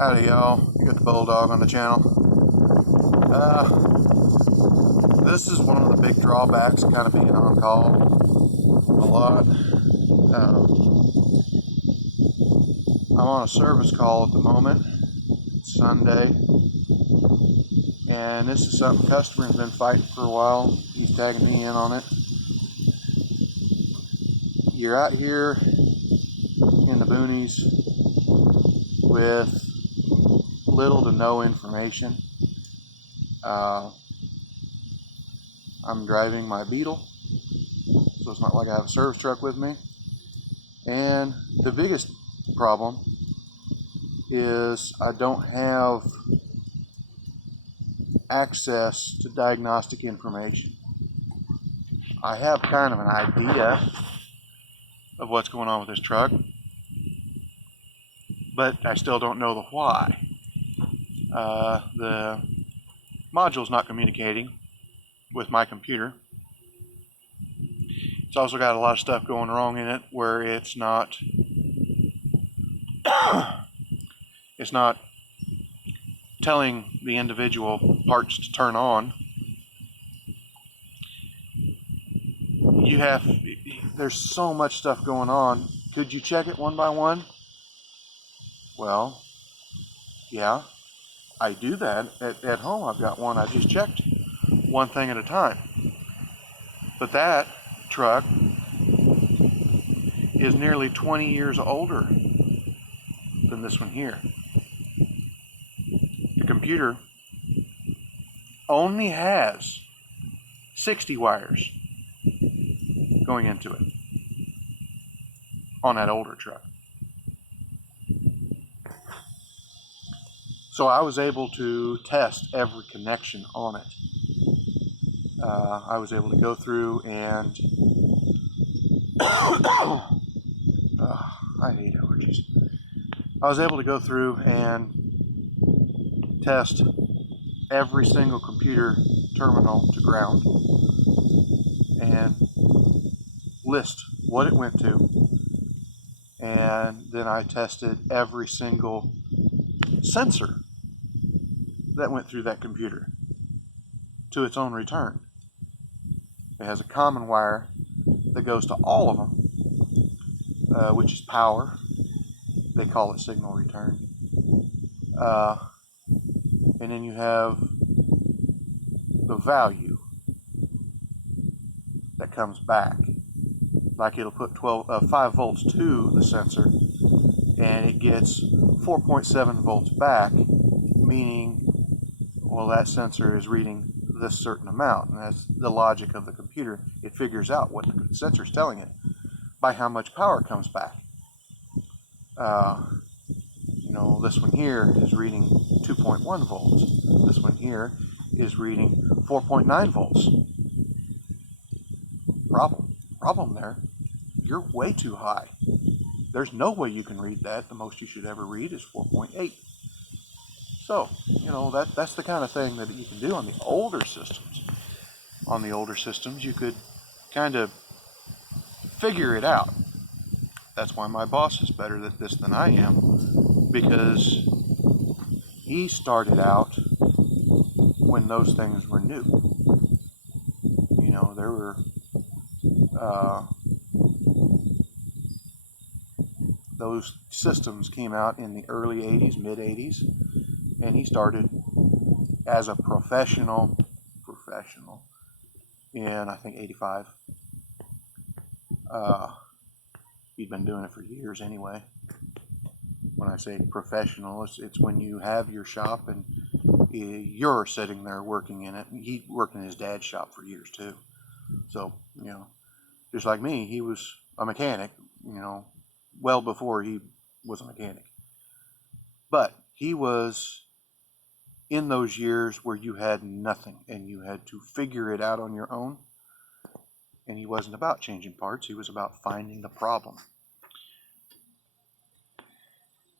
Howdy y'all, you got the Bulldog on the channel. This is one of the big drawbacks, kind of being on call a lot. I'm on a service call at the moment. It's Sunday, and this is something customer's been fighting for a while. He's tagging me in on it. You're out here in the boonies with little to no information. I'm driving my Beetle, so it's not like I have a service truck with me. And the biggest problem is I don't have access to diagnostic information. I have kind of an idea of what's going on with this truck, but I still don't know the why. The module's not communicating with my computer. It's also got a lot of stuff going wrong in it where it's not telling the individual parts to turn on. There's so much stuff going on. Could you check it one by one? Well, yeah, I do that. At home, I've got one I just checked one thing at a time. But that truck is nearly 20 years older than this one here. The computer only has 60 wires going into it on that older truck. So I was able to test every connection on it. I was able to go through and I hate allergies. I was able to go through and test every single computer terminal to ground and list what it went to, and then I tested every single sensor that went through that computer to its own return. It has a common wire that goes to all of them, which is power. They call it signal return. And then you have the value that comes back. Like it'll put 5 volts to the sensor, and it gets 4.7 volts back, meaning, well, that sensor is reading this certain amount, and that's the logic of the computer. It figures out what the sensor's telling it by how much power comes back. This one here is reading 2.1 volts. This one here is reading 4.9 volts. Problem there. You're way too high. There's no way you can read that. The most you should ever read is 4.8. So, that's the kind of thing that you can do on the older systems. On the older systems, you could kind of figure it out. That's why my boss is better at this than I am, because he started out when those things were new. There were those systems came out in the early 80s, mid 80s, and he started as a professional in, I think, 85. He'd been doing it for years anyway. When I say professional, it's when you have your shop and you're sitting there working in it. He worked in his dad's shop for years too. So, just like me, he was a mechanic, well before he was a mechanic. But he was in those years where you had nothing and you had to figure it out on your own. And he wasn't about changing parts, he was about finding the problem.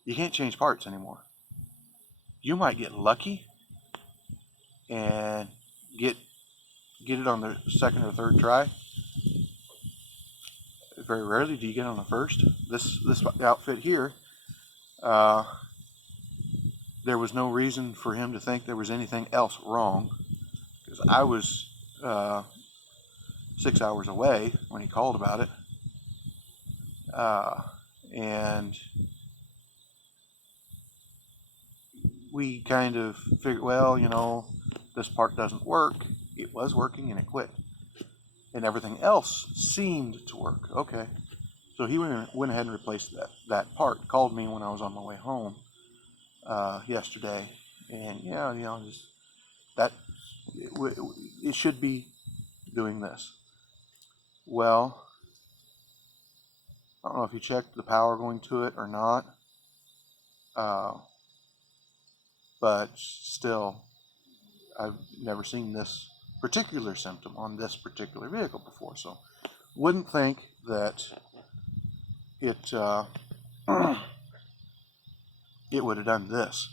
You can't change parts anymore. You might get lucky and get it on the second or third try. Very rarely do you get on the first. This outfit here, there was no reason for him to think there was anything else wrong, because I was 6 hours away when he called about it. And we kind of figured, well, you know, this part doesn't work. It was working and it quit. And everything else seemed to work. Okay. So he went ahead and replaced that part. Called me when I was on my way home yesterday. And yeah, you know, just that it should be doing this. Well, I don't know if you checked the power going to it or not. But still, I've never seen this particular symptom on this particular vehicle before, so wouldn't think that it it would have done this.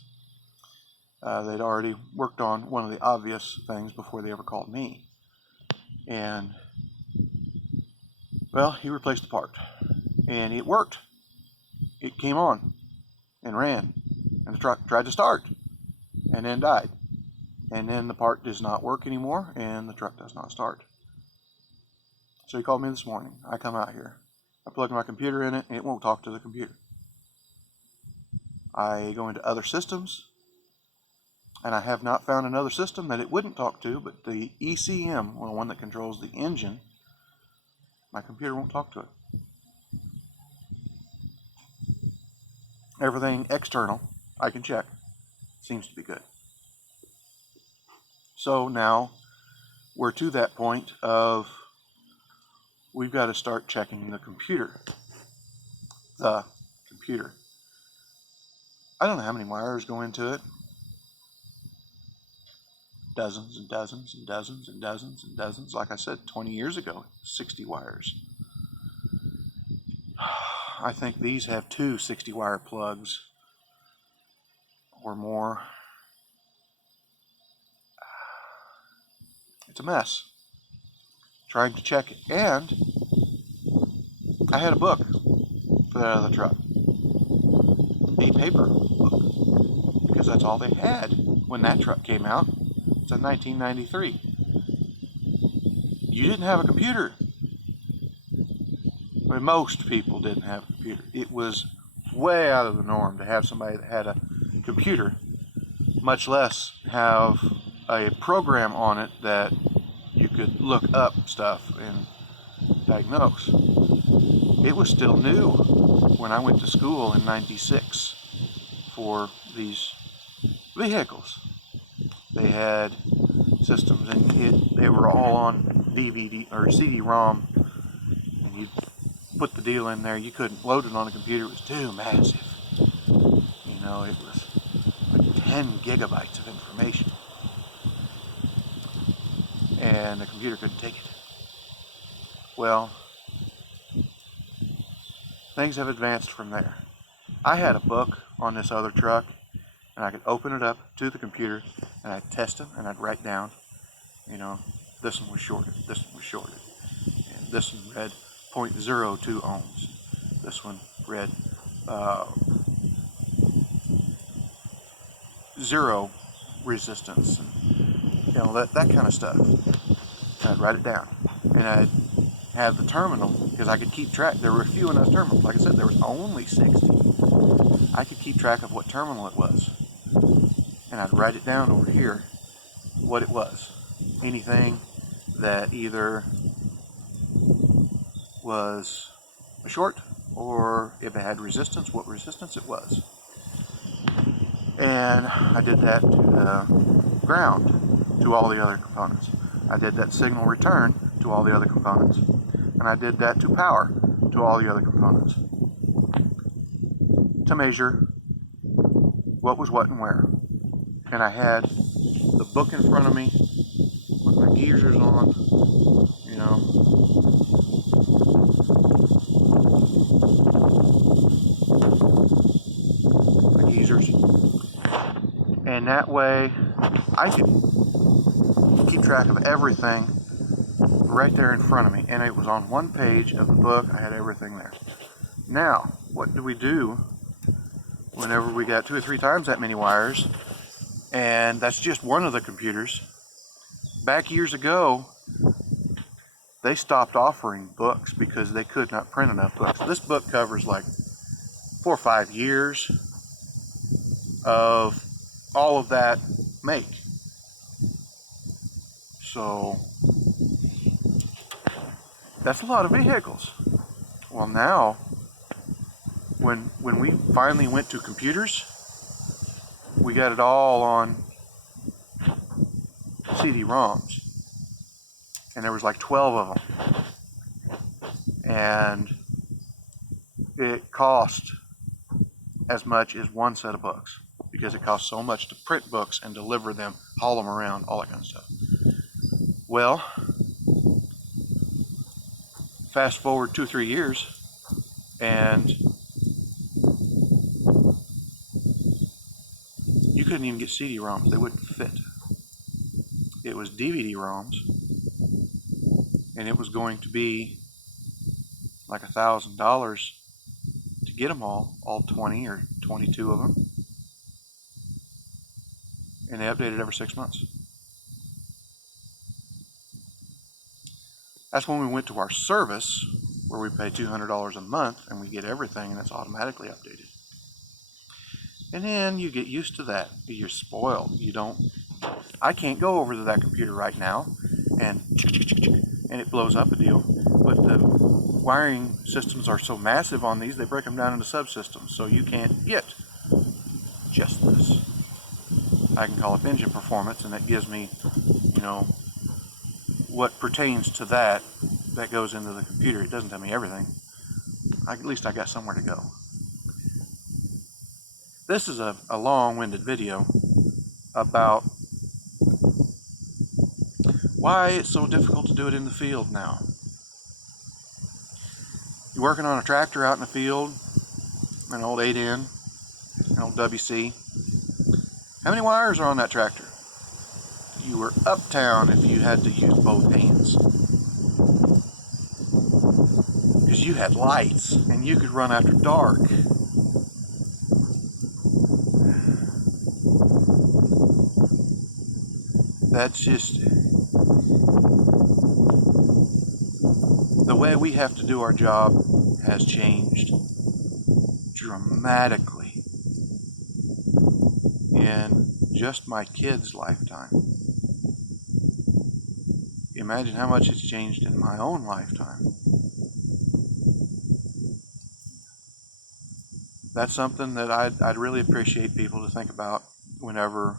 They'd already worked on one of the obvious things before they ever called me, and well, he replaced the part, and it worked. It came on and ran, and the truck tried to start, and then died. And then the part does not work anymore, and the truck does not start. So he called me this morning. I come out here. I plug my computer in it, and it won't talk to the computer. I go into other systems, and I have not found another system that it wouldn't talk to, but the ECM, or the one that controls the engine, my computer won't talk to it. Everything external, I can check. Seems to be good. So now we're to that point of we've got to start checking the computer. The computer. I don't know how many wires go into it. Dozens and dozens and dozens and dozens and dozens. Like I said, 20 years ago, 60 wires. I think these have two 60-wire plugs or more. It's a mess. Trying to check it. And I had a book for that other truck. A paper book. Because that's all they had when that truck came out. It's in 1993. You didn't have a computer. I mean, most people didn't have a computer. It was way out of the norm to have somebody that had a computer, much less have a program on it that you could look up stuff and diagnose. It was still new when I went to school in '96 for these vehicles. They had systems, and they were all on DVD or CD-ROM, and you'd put the deal in there. You couldn't load it on a computer. It was too massive. You know, it was like 10 gigabytes of information, and the computer couldn't take it. Well, things have advanced from there. I had a book on this other truck, and I could open it up to the computer, and I'd test them, and I'd write down, you know, this one was shorted, this one was shorted, and this one read 0.02 ohms. This one read 0 resistance, and, you know, that kind of stuff. And I'd write it down, and I'd have the terminal, because I could keep track. There were a few enough terminals. Like I said, there was only 60. I could keep track of what terminal it was, and I'd write it down over here, what it was. Anything that either was a short, or if it had resistance, what resistance it was. And I did that to the ground, to all the other components. I did that signal return to all the other components. And I did that to power, to all the other components. To measure what was what and where. And I had the book in front of me with my geezers on, you know. My geezers. And that way I could keep track of everything right there in front of me. And it was on one page of the book. I had everything there. Now, what do we do whenever we got 2 or 3 times that many wires, and that's just one of the computers. Back years ago, they stopped offering books because they could not print enough books. This book covers like 4 or 5 years of all of that make. So that's a lot of vehicles. Well, now when we finally went to computers, we got it all on CD-ROMs, and there was like 12 of them, and it cost as much as one set of books because it costs so much to print books and deliver them, haul them around, all that kind of stuff. Well, fast forward 2 or 3 years, and you couldn't even get CD-ROMs. They wouldn't fit. It was DVD-ROMs, and it was going to be like $1,000 to get them all 20 or 22 of them. And they updated every 6 months. That's when we went to our service, where we pay $200 a month and we get everything, and it's automatically updated. And then you get used to that. You're spoiled. I can't go over to that computer right now and it blows up a deal. But the wiring systems are so massive on these, they break them down into subsystems. So you can't get just this. I can call up engine performance, and that gives me, what pertains to that goes into the computer. It doesn't tell me everything. At least I got somewhere to go. This is a long-winded video about why it's so difficult to do it in the field now. You're working on a tractor out in the field, an old 8N, an old WC. How many wires are on that tractor? You were uptown if you had to use both hands. Because you had lights and you could run after dark. That's just the way we have to do our job has changed dramatically in just my kids' lifetime. Imagine how much it's changed in my own lifetime. That's something that I'd really appreciate people to think about whenever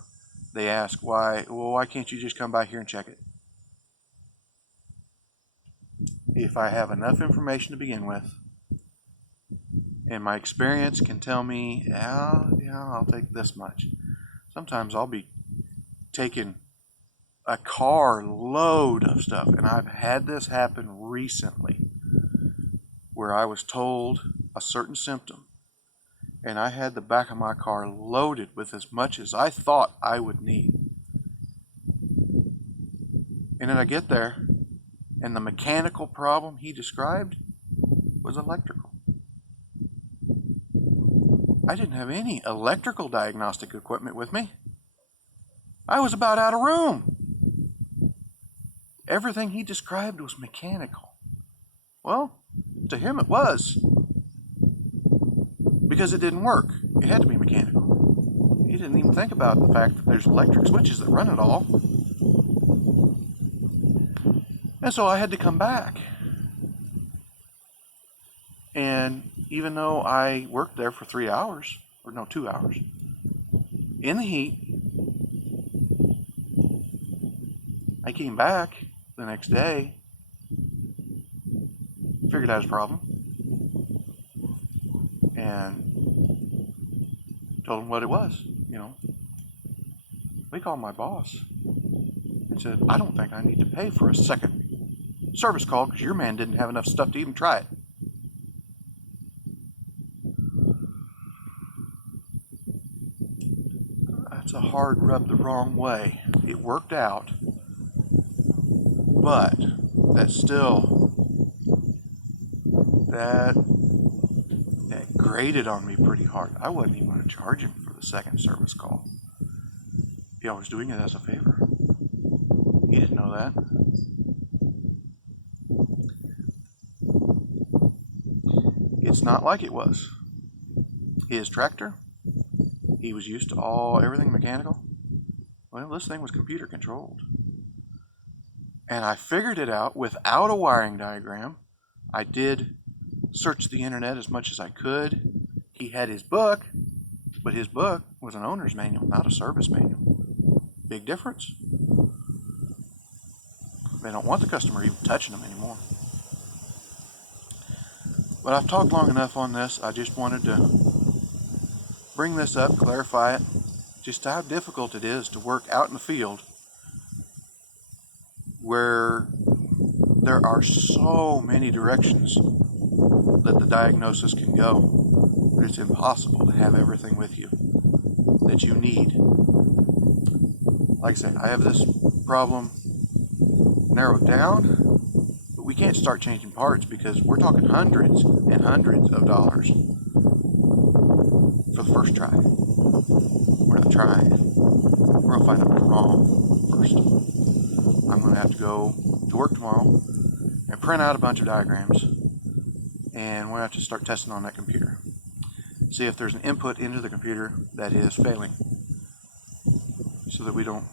they ask why can't you just come by here and check it? If I have enough information to begin with, and my experience can tell me, yeah, I'll take this much. Sometimes I'll be taking a car load of stuff, and I've had this happen recently where I was told a certain symptom, and I had the back of my car loaded with as much as I thought I would need. And then I get there, and the mechanical problem he described was electrical. I didn't have any electrical diagnostic equipment with me. I was about out of room. Everything he described was mechanical. Well, to him it was. Because it didn't work. It had to be mechanical. He didn't even think about the fact that there's electric switches that run it all. And so I had to come back. And even though I worked there for 2 hours, in the heat, I came back the next day, figured out his problem, and told him what it was, We called my boss and said, I don't think I need to pay for a second service call because your man didn't have enough stuff to even try it. That's a hard rub the wrong way. It worked out, but that's still that grated on me pretty hard. I wasn't even going to charge him for the second service call. I was doing it as a favor. He didn't know that. It's not like it was. His tractor, he was used to everything mechanical. Well, this thing was computer controlled. And I figured it out without a wiring diagram. I did search the internet as much as I could. He had his book, but his book was an owner's manual, not a service manual. Big difference. They don't want the customer even touching them anymore. But I've talked long enough on this. I just wanted to bring this up, clarify it, just how difficult it is to work out in the field where there are so many directions that the diagnosis can go. It's impossible to have everything with you that you need. Like I said, I have this problem narrowed down, but we can't start changing parts because we're talking hundreds and hundreds of dollars for the first try. We're not trying. We're going to find out what's wrong first. I'm going to have to go to work tomorrow and print out a bunch of diagrams, and we're going to have to start testing on that computer. See if there's an input into the computer that is failing, so that we don't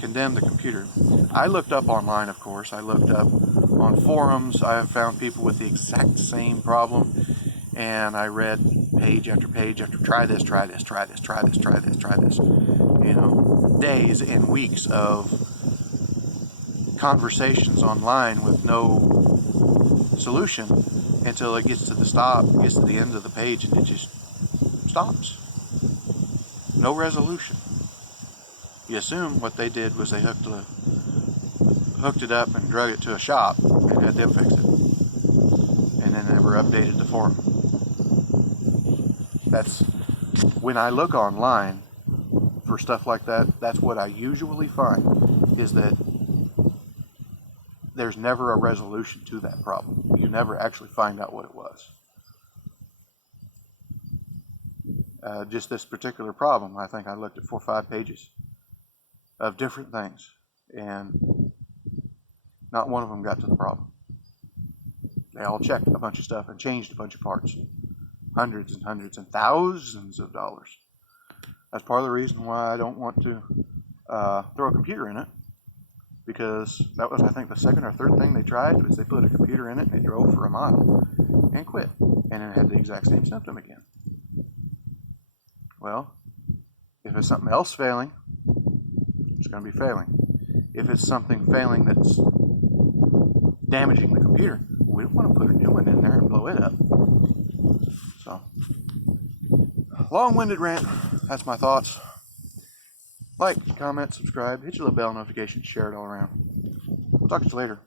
condemn the computer. I looked up online, of course. I looked up on forums. I have found people with the exact same problem, and I read page after page after try this, try this, try this, try this, try this, try this. You know, days and weeks of conversations online with no solution until it gets to the end of the page, and it just stops. No resolution. You assume what they did was they hooked it up and drug it to a shop and had them fix it, and then never updated the forum. That's when I look online for stuff like that. That's what I usually find, is that there's never a resolution to that problem. You never actually find out what it was. Just this particular problem, I think I looked at 4 or 5 pages of different things, and not one of them got to the problem. They all checked a bunch of stuff and changed a bunch of parts. Hundreds and hundreds and thousands of dollars. That's part of the reason why I don't want to throw a computer in it, because that was, I think, the second or third thing they tried, was they put a computer in it and they drove for a mile and quit, and then had the exact same symptom again. Well, if it's something else failing, it's going to be failing. If it's something failing that's damaging the computer, we don't want to put a new one in there and blow it up. So, long-winded rant. That's my thoughts. Like, comment, subscribe, hit your little bell notification, share it all around. We'll talk to you later.